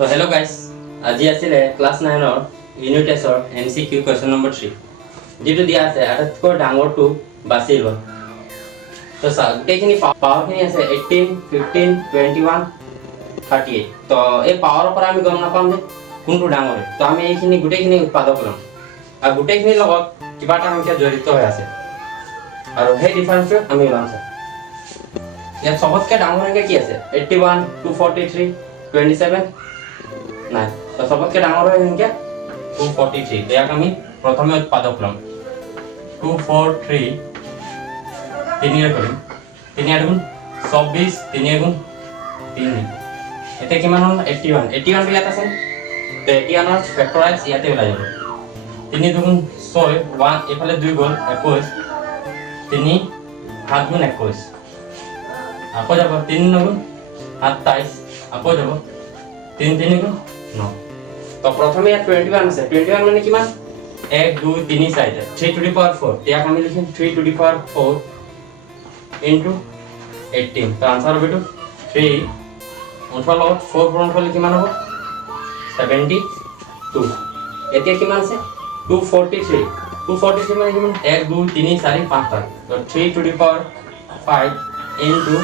So hello guys, আজি আছিল class 9 ৰ ইউনিট টেষ্টৰ MCQ question number 3 যেটো দিয়া আছে আটাইতকৈ ডাঙৰটো বাছি লোৱা। তো গোটেইখিনি পাৱাৰখিনি আছে 18 15 21 38। তো এই পাৱাৰৰ পৰা আমি গম নাপাম যে কোনটো ডাঙৰ। তো আমি এইখিনি গোটেইখিনি উৎপাদক ল'ম আৰু গোটেইখিনিৰ লগত কিবা এটা সংখ্যা জড়িত হৈ আছে আৰু সেই ডিফাৰেন্সটো আমি ওলাম। ইয়াত সবতকৈ ডাঙৰ সংখ্যা কি আছে? 81 243 27 নাই। তো সবতকৈ ডাঙৰ সংখ্যা 243। তো ইয়াক আমি প্ৰথমে উৎপাদক ল'ম। 243 3 কৰিম, 3 গুণ 24 3 গুণ 3। এতিয়া কিমান হ'ল? 81 81 ইয়াত আছে। তো 81 ৰ ফেক্টৰাইজ ইয়াতে ওলাই যাব। 3 দুগুণ 6 1 এফালে 2 গ'ল 21 3 7 গুণ 21 আকৌ যাব 3 গুণ 27 আকৌ যাব 3 3 গুণ 9। তো প্ৰথমে ইয়াত 21 আছে। 21 মানে কিমান? 1 2 3 4 3 টু দি পাৱাৰ 4। ইয়াক আমি লিখিম 3 টু দি পাৱাৰ 4 ইনটু 18। তো আনসাৰ হ'ব 3 উঠোৱাৰ লগত 4 পূৰণ কৰিলে কিমান হ'ব? 72। এতিয়া কিমান আছে? 243 243 মানে কিমান? 1 2 3 4 5 tak। তো 3 টু দি পাৱাৰ 5 ইনটু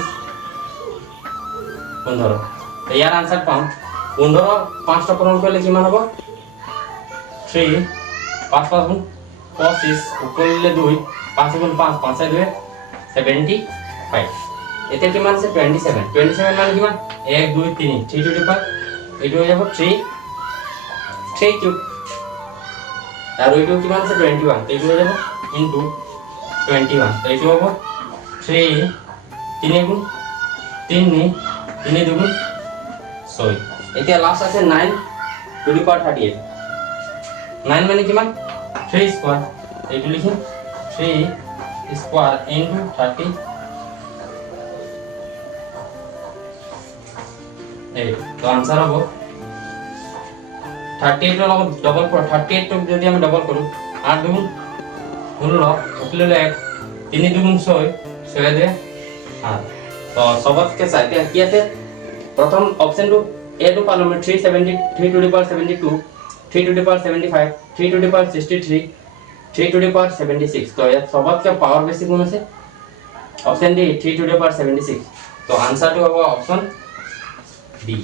15। তো ইয়াৰ আনসাৰ পাম 15 5টা পূৰণ কৰিলে কিমান হ'ব? 3 5 5 গুণ 25 উপৰলে 2 5 গুণ 5 5 2 75। এতিয়া কিমান আছে? 27 27 মানে কিমান? 1 2 3 3 টু দি পাৱাৰ এইটো হৈ যাব 3 কিউব আৰু এইটো কিমান আছে? 21। এইটো হৈ যাব ইনটু 21। তো এইটো হ'ব 3 3 গুণ 3 3 দুগুণ 6। এতিয়া লাস্ট আছে 9 টু দি পাৱাৰ 38। 9 মানে কিমান? 3 স্কয়াৰ। এইটো লিখিম 3 স্কয়াৰ ইনটু 30। এই তো আনসাৰ হ'ব 38 ৰ লগত ডবল 38 টো যদি আমি ডবল কৰো 8 দুগুণ 16 উপৰলে 1 3 দুগুণ 6 6 2 8। তো সবতকে চাইতে কি আছে? প্ৰথম অপশনটো এ টো পালো আমি 373 to the power 72 3 to the power 75 3 to the power 63 3 to the power 76। তো ইয়াত সবতকে পাৱাৰ বেছি কোন আছে? Option D 3 to the power 76। তো আনসাৰটো হ'ব অপশন ডি।